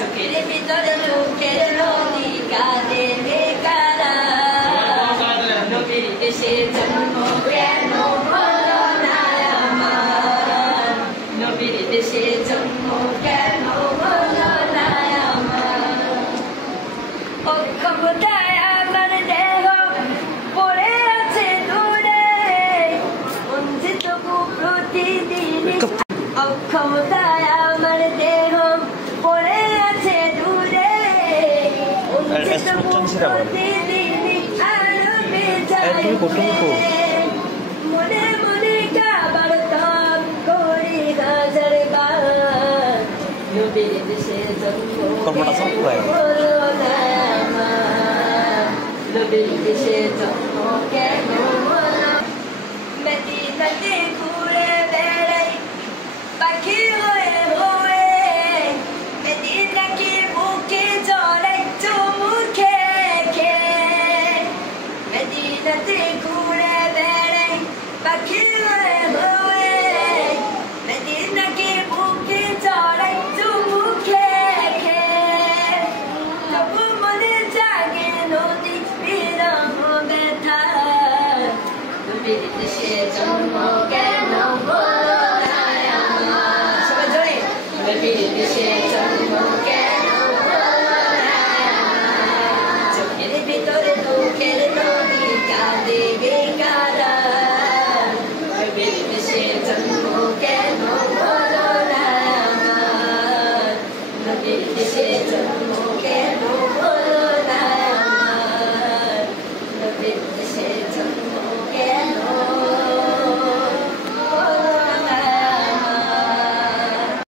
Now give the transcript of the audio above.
চোখের ভিতরে চোখের নদী কাঁদে বেকারা নবীর দেশে জন্ম কেন হলো না আমার নবীর দেশে জন্ম কেন হলো না আমার অক্ষমতায় আমার দেহ পড়ে আছে দূরে বঞ্চিত প্রতিদিন অক্ষমতায় আমার দেহ পড়ে আছে দূরে বঞ্চিত প্রতিদিন আরো বেজায় মনে মনে কাবার তাপ করি হাজার বার নবীর দেশে জন্ম হলো না আমার নবীর দেশে জন্ম কেন হলো মদিনাতে